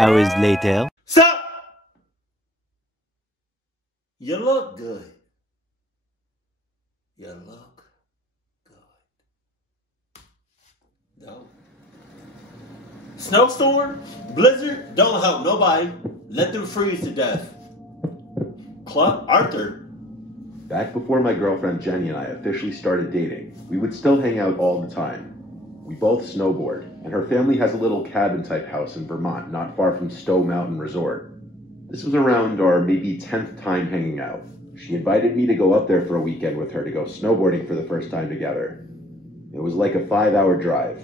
hours later. Sup? You look good. You look good. No. Snowstorm? Blizzard? Don't help nobody. Let them freeze to death. Club? Arthur? Back before my girlfriend Jenny and I officially started dating, we would still hang out all the time. We both snowboard, and her family has a little cabin-type house in Vermont, not far from Stowe Mountain Resort. This was around our maybe 10th time hanging out. She invited me to go up there for a weekend with her to go snowboarding for the first time together. It was like a 5-hour drive.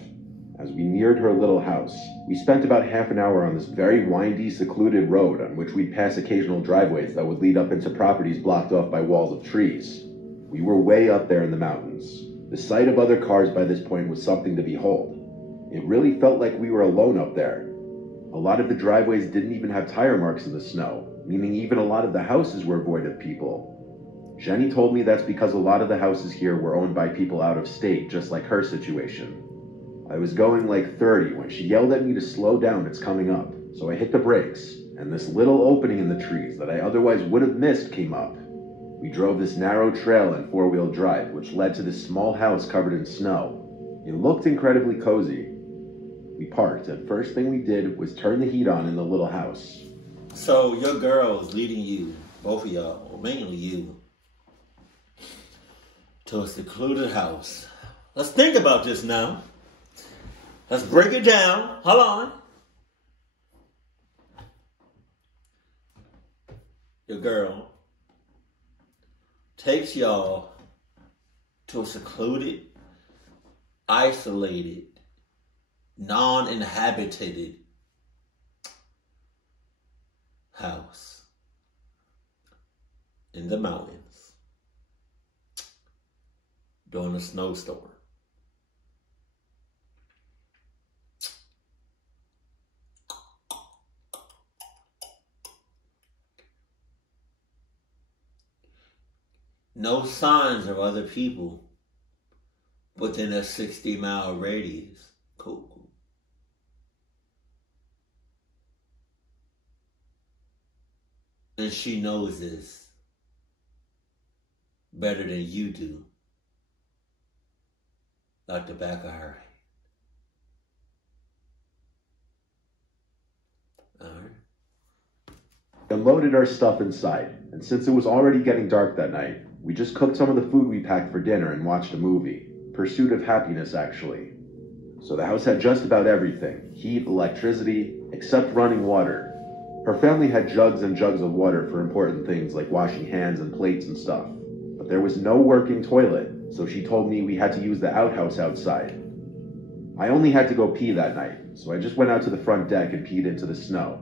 As we neared her little house, we spent about half an hour on this very windy, secluded road on which we'd pass occasional driveways that would lead up into properties blocked off by walls of trees. We were way up there in the mountains. The sight of other cars by this point was something to behold. It really felt like we were alone up there. A lot of the driveways didn't even have tire marks in the snow, meaning even a lot of the houses were void of people. Jenny told me that's because a lot of the houses here were owned by people out of state, just like her situation. I was going like 30 when she yelled at me to slow down, it's coming up. So I hit the brakes, and this little opening in the trees that I otherwise would have missed came up. We drove this narrow trail in 4-wheel drive, which led to this small house covered in snow. It looked incredibly cozy. We parked, and first thing we did was turn the heat on in the little house. So your girl is leading you, both of y'all, or mainly you, to a secluded house. Let's think about this now. Let's break it down. Hold on. Your girl takes y'all to a secluded, isolated, non-inhabited house in the mountains during a snowstorm. No signs of other people within a 60-mile radius. Cool. And she knows this better than you do. Like the back of her hand. Alright. Unloaded our stuff inside, and since it was already getting dark that night, we just cooked some of the food we packed for dinner and watched a movie. Pursuit of Happiness, actually. So the house had just about everything. Heat, electricity, except running water. Her family had jugs and jugs of water for important things like washing hands and plates and stuff. But there was no working toilet, so she told me we had to use the outhouse outside. I only had to go pee that night, so I just went out to the front deck and peed into the snow.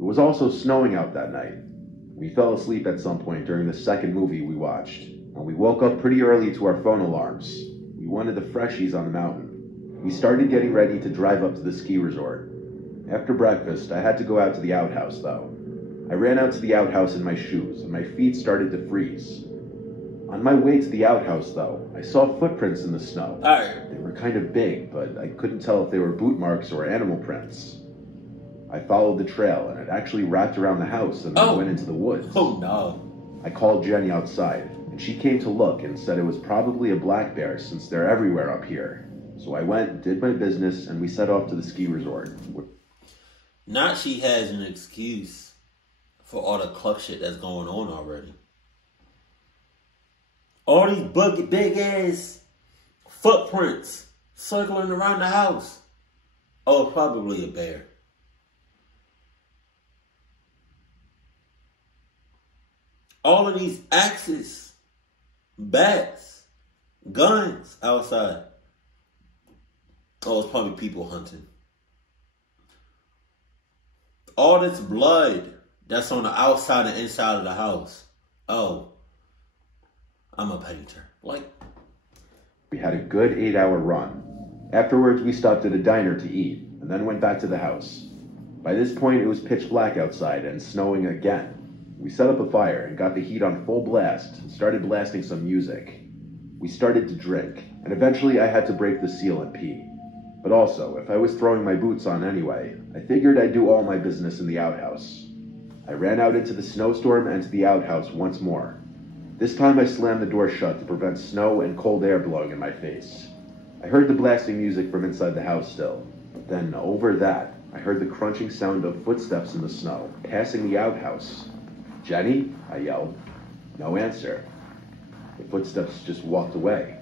It was also snowing out that night. We fell asleep at some point during the second movie we watched, and we woke up pretty early to our phone alarms. We wanted the freshies on the mountain. We started getting ready to drive up to the ski resort. After breakfast, I had to go out to the outhouse, though. I ran out to the outhouse in my shoes, and my feet started to freeze. On my way to the outhouse, though, I saw footprints in the snow. They were kind of big, but I couldn't tell if they were boot marks or animal prints. I followed the trail, and it actually wrapped around the house and then went into the woods. Oh, no. I called Jenny outside, and she came to look and said it was probably a black bear since they're everywhere up here. So I went, did my business, and we set off to the ski resort. Now she has an excuse for all the cluck shit that's going on already. All these big ass footprints circling around the house. Oh, probably a bear. All of these axes, bats, guns outside. Oh, it's probably people hunting. All this blood that's on the outside and inside of the house. Oh, I'm a painter. We had a good 8-hour run. Afterwards, we stopped at a diner to eat, and then went back to the house. By this point, it was pitch black outside and snowing again. We set up a fire and got the heat on full blast and started blasting some music. We started to drink, and eventually I had to break the seal and pee. But also, if I was throwing my boots on anyway, I figured I'd do all my business in the outhouse. I ran out into the snowstorm and to the outhouse once more. This time I slammed the door shut to prevent snow and cold air blowing in my face. I heard the blasting music from inside the house still, but then over that, I heard the crunching sound of footsteps in the snow, passing the outhouse. "Jenny?" I yelled. No answer. The footsteps just walked away.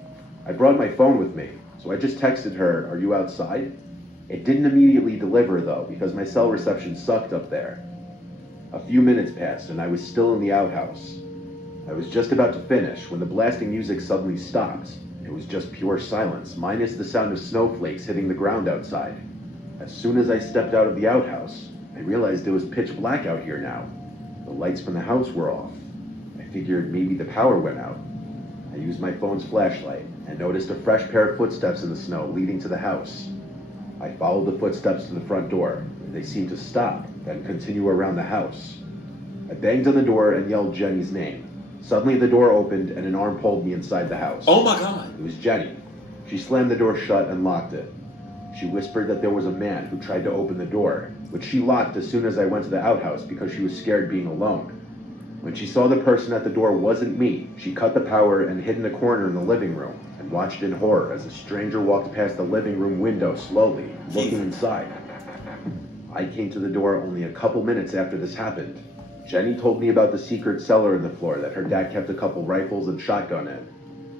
I brought my phone with me, so I just texted her, "Are you outside?" It didn't immediately deliver though, because my cell reception sucked up there. A few minutes passed and I was still in the outhouse. I was just about to finish when the blasting music suddenly stopped. It was just pure silence, minus the sound of snowflakes hitting the ground outside. As soon as I stepped out of the outhouse, I realized it was pitch black out here now. The lights from the house were off. I figured maybe the power went out. I used my phone's flashlight and noticed a fresh pair of footsteps in the snow leading to the house. I followed the footsteps to the front door. They seemed to stop, then continue around the house. I banged on the door and yelled Jenny's name. Suddenly the door opened and an arm pulled me inside the house. Oh my God. It was Jenny. She slammed the door shut and locked it. She whispered that there was a man who tried to open the door, which she locked as soon as I went to the outhouse because she was scared being alone. When she saw the person at the door wasn't me, she cut the power and hid in a corner in the living room and watched in horror as a stranger walked past the living room window slowly, looking inside. I came to the door only a couple minutes after this happened. Jenny told me about the secret cellar in the floor that her dad kept a couple rifles and shotgun in.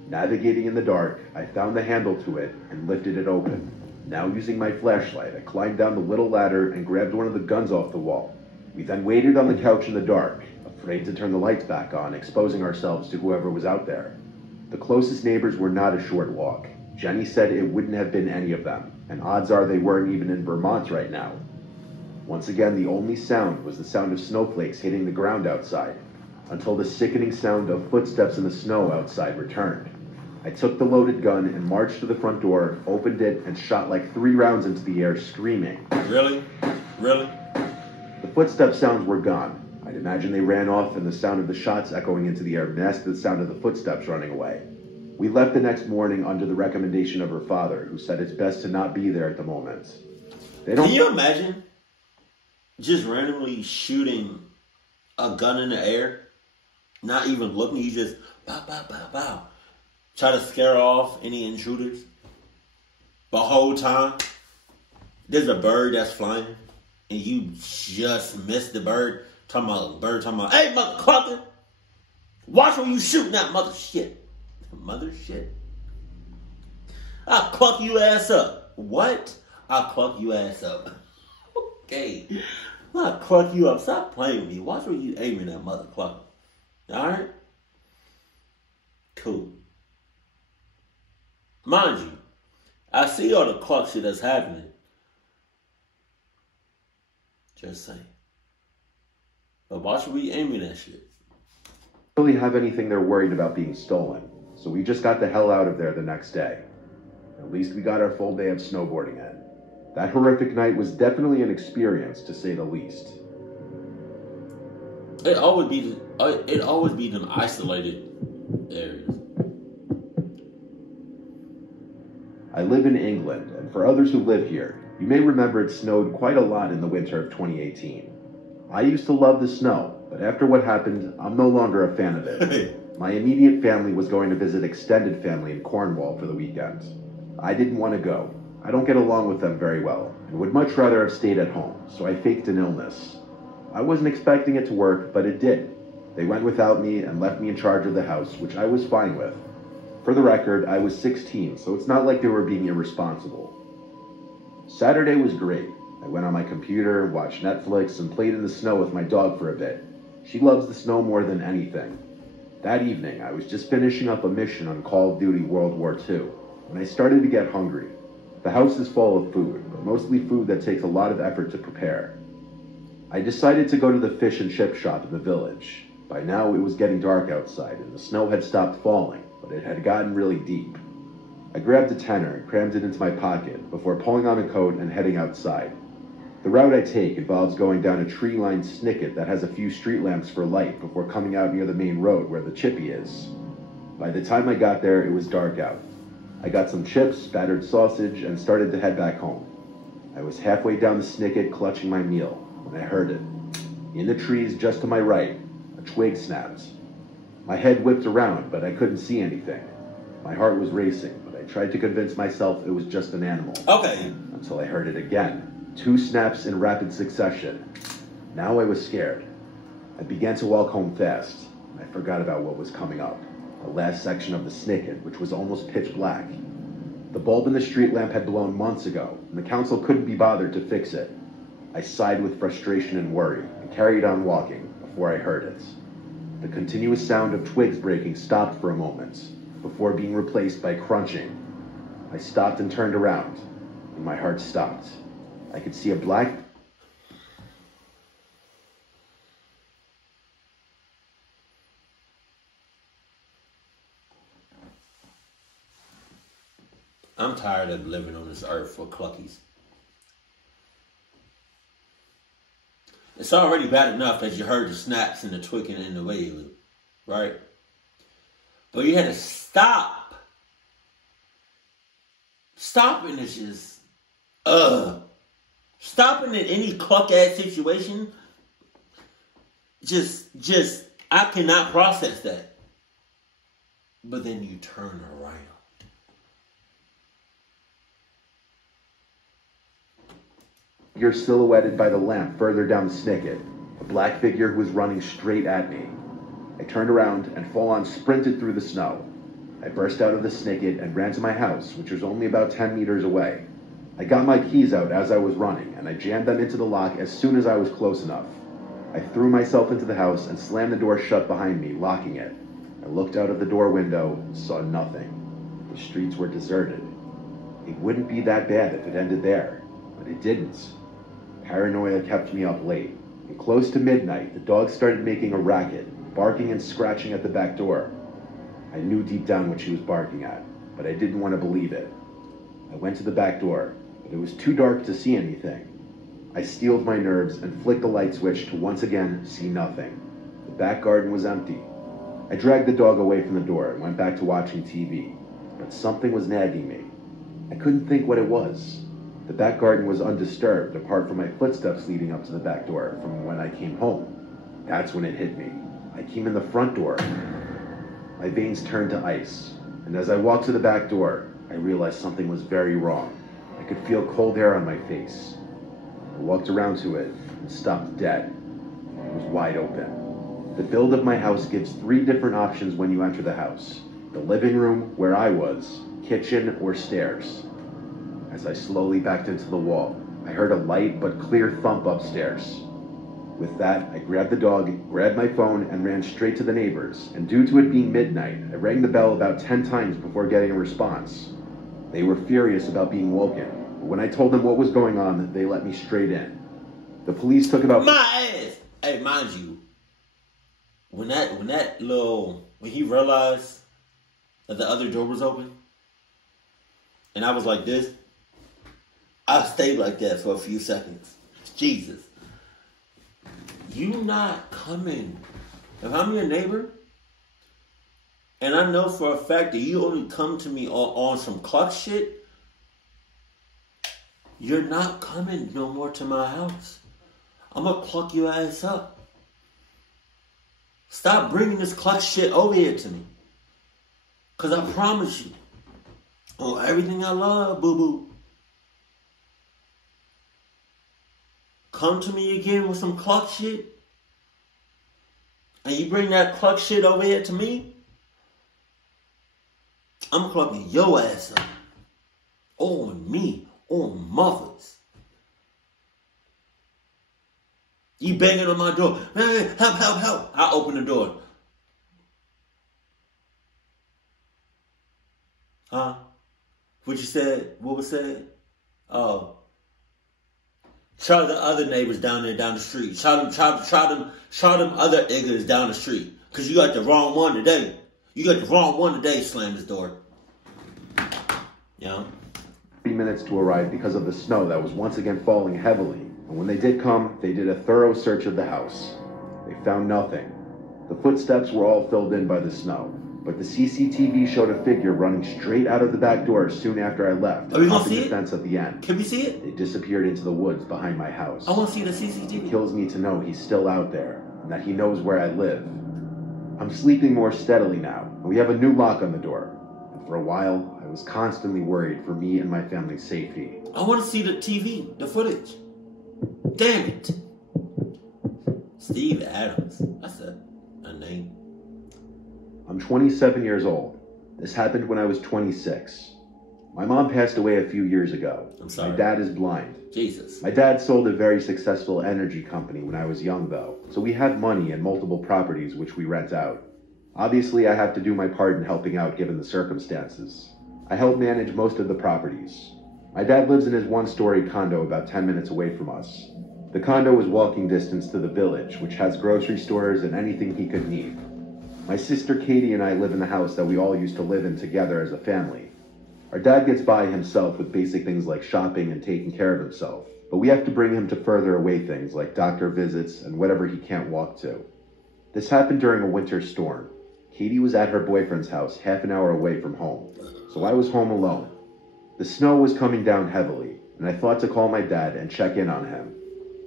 Navigating in the dark, I found the handle to it and lifted it open. Now using my flashlight, I climbed down the little ladder and grabbed one of the guns off the wall. We then waited on the couch in the dark, afraid to turn the lights back on, exposing ourselves to whoever was out there. The closest neighbors were not a short walk. Jenny said it wouldn't have been any of them, and odds are they weren't even in Vermont right now. Once again, the only sound was the sound of snowflakes hitting the ground outside, until the sickening sound of footsteps in the snow outside returned. I took the loaded gun and marched to the front door, opened it, and shot like 3 rounds into the air, screaming. Really? Really? The footstep sounds were gone. I'd imagine they ran off and the sound of the shots echoing into the air masked the sound of the footsteps running away. We left the next morning under the recommendation of her father, who said it's best to not be there at the moment. Can you imagine just randomly shooting a gun in the air? Not even looking, you just pow, pow, pow, pow. Try to scare off any intruders. The whole time, there's a bird that's flying, and you just missed the bird. Talking about, "Hey, motherfucker, watch where you shooting that mother shit." Mother shit? I'll cluck you ass up. What? I'll cluck you ass up. Okay. I'll cluck you up. Stop playing with me. Watch where you aiming at, mother clucker. Alright? Cool. Mind you, I see all the cluck shit that's happening. Just saying. But watch where you aiming that shit. Don't really have anything they're worried about being stolen, so we just got the hell out of there the next day. At least we got our full day of snowboarding in. That horrific night was definitely an experience, to say the least. It always be them isolated areas. I live in England, and for others who live here, you may remember it snowed quite a lot in the winter of 2018. I used to love the snow, but after what happened, I'm no longer a fan of it. My immediate family was going to visit extended family in Cornwall for the weekend. I didn't want to go. I don't get along with them very well, and would much rather have stayed at home, so I faked an illness. I wasn't expecting it to work, but it did. They went without me and left me in charge of the house, which I was fine with. For the record, I was 16, so it's not like they were being irresponsible. Saturday was great. I went on my computer, watched Netflix, and played in the snow with my dog for a bit. She loves the snow more than anything. That evening, I was just finishing up a mission on Call of Duty World War II, when I started to get hungry. The house is full of food, but mostly food that takes a lot of effort to prepare. I decided to go to the fish and chip shop in the village. By now, it was getting dark outside, and the snow had stopped falling, but it had gotten really deep. I grabbed a tenner and crammed it into my pocket before pulling on a coat and heading outside. The route I take involves going down a tree-lined snicket that has a few street lamps for light before coming out near the main road where the chippy is. By the time I got there, it was dark out. I got some chips, battered sausage, and started to head back home. I was halfway down the snicket clutching my meal when I heard it. In the trees just to my right, a twig snapped. My head whipped around, but I couldn't see anything. My heart was racing, but I tried to convince myself it was just an animal. Okay. Until I heard it again. 2 snaps in rapid succession. Now I was scared. I began to walk home fast. I forgot about what was coming up. The last section of the snicket, which was almost pitch black. The bulb in the street lamp had blown months ago, and the council couldn't be bothered to fix it. I sighed with frustration and worry, and carried on walking before I heard it. The continuous sound of twigs breaking stopped for a moment, before being replaced by crunching. I stopped and turned around, and my heart stopped. I could see a black... I'm tired of living on this earth for cluckies. It's already bad enough that you heard the snaps and the tweaking and the wave, right? But you had to stop. Stopping is just, stopping in any cluck-ass situation, just, I cannot process that. But then you turn around. Figure silhouetted by the lamp further down the snicket, a black figure who was running straight at me. I turned around and full on sprinted through the snow. I burst out of the snicket and ran to my house, which was only about 10 meters away. I got my keys out as I was running, and I jammed them into the lock as soon as I was close enough. I threw myself into the house and slammed the door shut behind me, locking it. I looked out of the door window and saw nothing. The streets were deserted. It wouldn't be that bad if it ended there, but it didn't. Paranoia kept me up late, and close to midnight, the dog started making a racket, barking and scratching at the back door. I knew deep down what she was barking at, but I didn't want to believe it. I went to the back door, but it was too dark to see anything. I steeled my nerves and flicked the light switch to once again see nothing. The back garden was empty. I dragged the dog away from the door and went back to watching TV, but something was nagging me. I couldn't think what it was. The back garden was undisturbed, apart from my footsteps leading up to the back door from when I came home. That's when it hit me. I came in the front door. My veins turned to ice, and as I walked to the back door, I realized something was very wrong. I could feel cold air on my face. I walked around to it and stopped dead. It was wide open. The build of my house gives 3 different options when you enter the house. The living room, where I was, kitchen, or stairs. As I slowly backed into the wall, I heard a light but clear thump upstairs. With that, I grabbed the dog, grabbed my phone, and ran straight to the neighbors. And due to it being midnight, I rang the bell about 10 times before getting a response. They were furious about being woken, but when I told them what was going on, they let me straight in. The police took about... My ass! Hey, mind you, when he realized that the other door was open, and I was like this, I stayed like that for a few seconds. Jesus. You not coming. If I'm your neighbor, and I know for a fact that you only come to me on some cluck shit, you're not coming no more to my house. I'm going to cluck your ass up. Stop bringing this cluck shit over here to me. Because I promise you, on everything I love, boo-boo, come to me again with some cluck shit, and you bring that cluck shit over here to me, I'm clucking your ass up. On me, on mothers. You banging on my door. Hey, help, help, help. I open the door. Huh? What you said? What was said? Oh. Shout the other neighbors down there down the street. Shout them other niggas down the street. Because you got the wrong one today. You got the wrong one today, slam this door. Yeah. 3 minutes to arrive because of the snow that was once again falling heavily. And when they did come, they did a thorough search of the house. They found nothing. The footsteps were all filled in by the snow. but the CCTV showed a figure running straight out of the back door soon after I left, Are we gonna hopping see the it? fence at the end. Can we see it? They disappeared into the woods behind my house. I want to see the It CCTV. kills me to know he's still out there, and that he knows where I live. I'm sleeping more steadily now, and we have a new lock on the door. And for a while, I was constantly worried for me and my family's safety. I want to see the TV, the footage. Damn it. Steve Adams. That's a name. I'm 27 years old. This happened when I was 26. My mom passed away a few years ago. I'm sorry. My dad is blind. Jesus. My dad sold a very successful energy company when I was young, though, so we have money and multiple properties which we rent out. Obviously, I have to do my part in helping out given the circumstances. I help manage most of the properties. My dad lives in his one-story condo about 10 minutes away from us. The condo is walking distance to the village, which has grocery stores and anything he could need. My sister Katie and I live in the house that we all used to live in together as a family. Our dad gets by himself with basic things like shopping and taking care of himself, but we have to bring him to further away things like doctor visits and whatever he can't walk to. This happened during a winter storm. Katie was at her boyfriend's house half an hour away from home, so I was home alone. The snow was coming down heavily, and I thought to call my dad and check in on him.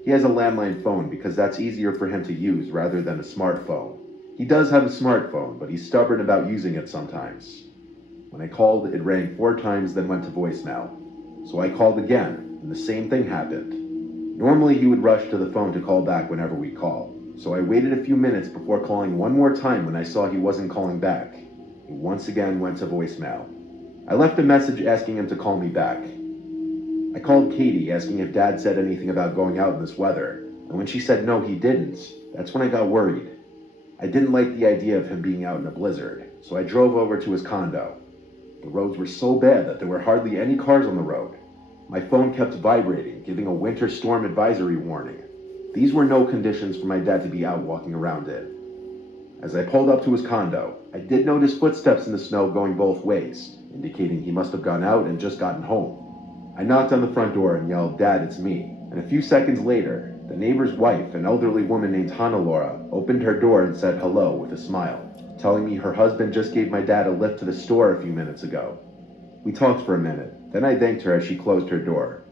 He has a landline phone because that's easier for him to use rather than a smartphone. He does have a smartphone, but he's stubborn about using it sometimes. When I called, it rang 4 times, then went to voicemail. So I called again, and the same thing happened. Normally he would rush to the phone to call back whenever we call, so I waited a few minutes before calling one more time when I saw he wasn't calling back. He once again went to voicemail. I left a message asking him to call me back. I called Katie asking if Dad said anything about going out in this weather, and when she said no, he didn't, that's when I got worried. I didn't like the idea of him being out in a blizzard, so I drove over to his condo. The roads were so bad that there were hardly any cars on the road. My phone kept vibrating, giving a winter storm advisory warning. These were no conditions for my dad to be out walking around in. As I pulled up to his condo, I did notice footsteps in the snow going both ways, indicating he must have gone out and just gotten home. I knocked on the front door and yelled, "Dad, it's me." And a few seconds later, the neighbor's wife, an elderly woman named Hannah, opened her door and said hello with a smile, telling me her husband just gave my dad a lift to the store a few minutes ago. We talked for a minute, then I thanked her as she closed her door.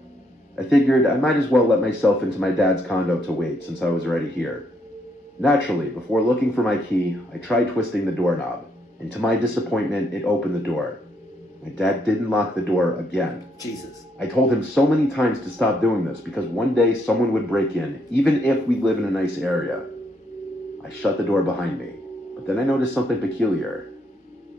I figured I might as well let myself into my dad's condo to wait since I was already here. Naturally, before looking for my key, I tried twisting the doorknob, and to my disappointment, it opened the door. My dad didn't lock the door again. Jesus. I told him so many times to stop doing this because one day someone would break in, even if we live in a nice area. I shut the door behind me, but then I noticed something peculiar.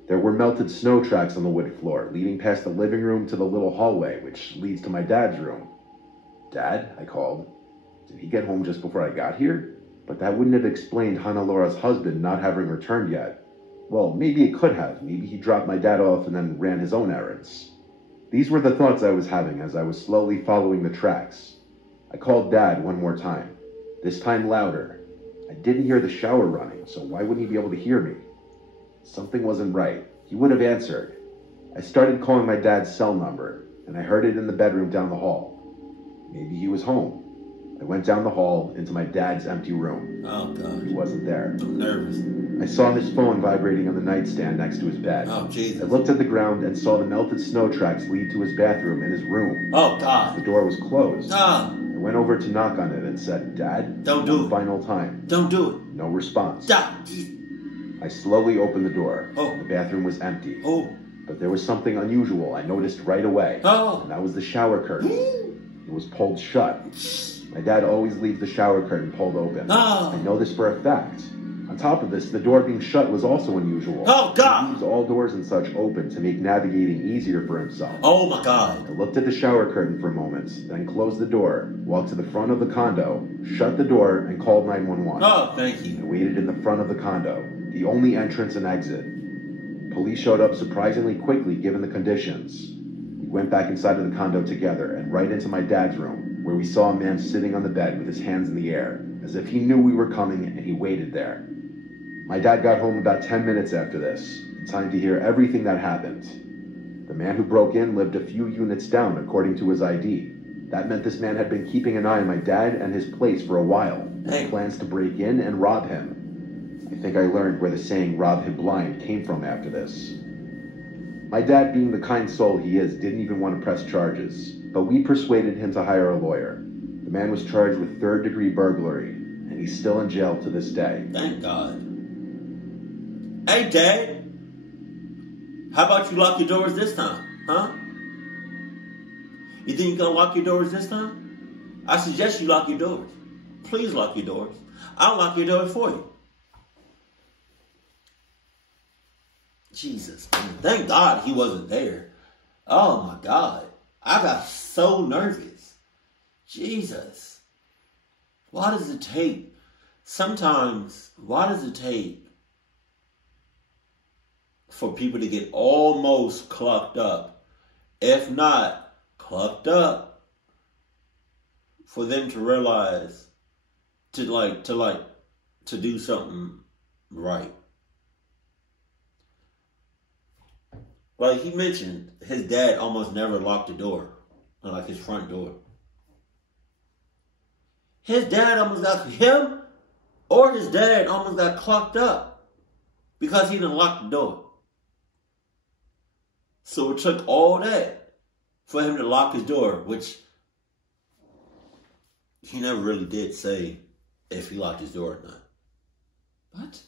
There were melted snow tracks on the wood floor, leading past the living room to the little hallway, which leads to my dad's room. "Dad," I called. "Did he get home just before I got here?" But that wouldn't have explained Hannah's husband not having returned yet. Well, maybe it could have. Maybe he dropped my dad off and then ran his own errands. These were the thoughts I was having as I was slowly following the tracks. I called Dad one more time, this time louder. I didn't hear the shower running, so why wouldn't he be able to hear me? Something wasn't right. He would have answered. I started calling my dad's cell number, and I heard it in the bedroom down the hall. Maybe he was home. I went down the hall into my dad's empty room. Oh, God. He wasn't there. I'm nervous. I saw his phone vibrating on the nightstand next to his bed. Oh, Jesus. I looked at the ground and saw the melted snow tracks lead to his bathroom and his room. Oh, The God. door was closed. Ah, I went over to knock on it and said, "Dad?" Don't do One it. final time. Don't do it. No response. Stop. I slowly opened the door. Oh. The bathroom was empty. Oh. But there was something unusual I noticed right away. Oh. And that was the shower curtain. It was pulled shut. My dad always leaves the shower curtain pulled open. Oh. I know this for a fact. On top of this, the door being shut was also unusual. Oh, God. He leaves all doors and such open to make navigating easier for himself. Oh, my God. I looked at the shower curtain for a moment, then closed the door, walked to the front of the condo, shut the door, and called 911. Oh, thank I you. waited in the front of the condo, the only entrance and exit. Police showed up surprisingly quickly given the conditions. We went back inside of the condo together and right into my dad's room, where we saw a man sitting on the bed with his hands in the air, as if he knew we were coming and he waited there. My dad got home about 10 minutes after this, in time to hear everything that happened. The man who broke in lived a few units down according to his ID. That meant this man had been keeping an eye on my dad and his place for a while, Hey. with plans to break in and rob him. I think I learned where the saying "rob him blind" came from after this. My dad, being the kind soul he is, didn't even want to press charges, but we persuaded him to hire a lawyer. The man was charged with third-degree burglary, and he's still in jail to this day. Thank God. Hey, Dad. How about you lock your doors this time? Huh? You think you're going to lock your doors this time? I suggest you lock your doors. Please lock your doors. I'll lock your doors for you. Jesus, man. Thank God he wasn't there. Oh, my God. I got so nervous. Jesus. Why does it take? Sometimes, why does it take for people to get almost clucked up, if not clucked up, for them to realize to do something right? Like he mentioned, his dad almost never locked the door, like his front door. His dad almost got him, or his dad almost got clocked up because he didn't lock the door. So it took all that for him to lock his door, which he never really did say if he locked his door or not. What?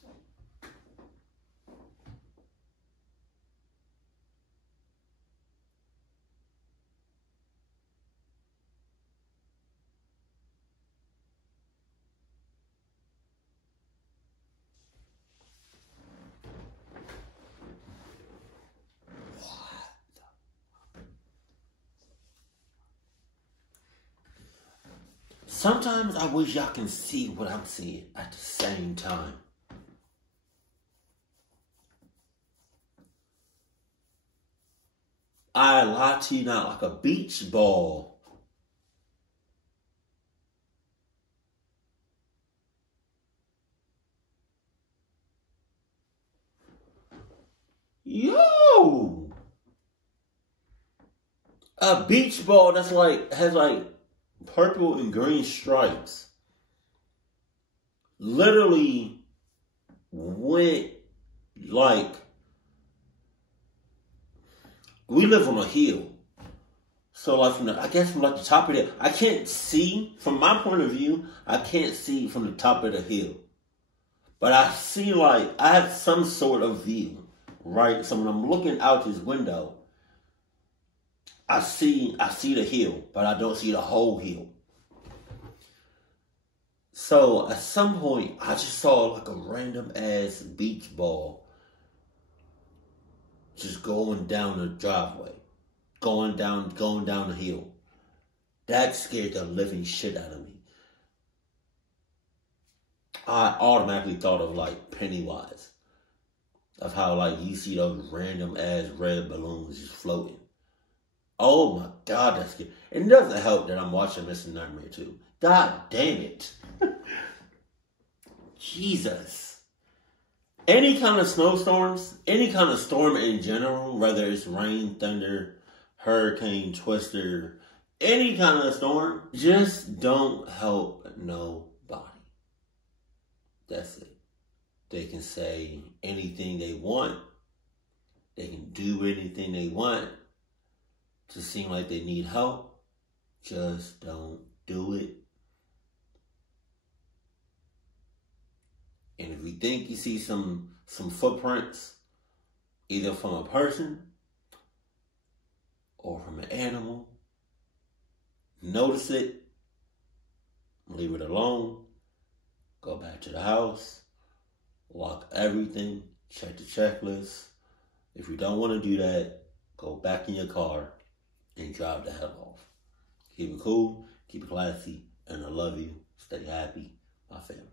Sometimes I wish y'all can see what I'm seeing at the same time. I lie to you not like a beach ball. Yo! A beach ball that's has purple and green stripes. Literally went we live on a hill. So from the top of it, I can't see, from my point of view, I can't see from the top of the hill. But I see I have some sort of view, right? So when I'm looking out this window, I see the hill, but I don't see the whole hill. So at some point, I just saw a random ass beach ball just going down the driveway, going down the hill. That scared the living shit out of me. I automatically thought of Pennywise, of how you see those random ass red balloons just floating. Oh my God, that's scary. It doesn't help that I'm watching Mr. Nightmare 2. God damn it. Jesus. Any kind of snowstorms, any kind of storm in general, whether it's rain, thunder, hurricane, twister, any kind of storm, just don't help nobody. That's it. They can say anything they want. They can do anything they want to seem like they need help. Just don't do it. And if you think you see some footprints, either from a person or from an animal, notice it, leave it alone, go back to the house, lock everything, check the checklist. If you don't want to do that, go back in your car and drive the hell off. Keep it cool, keep it classy, and I love you. Stay happy, my family.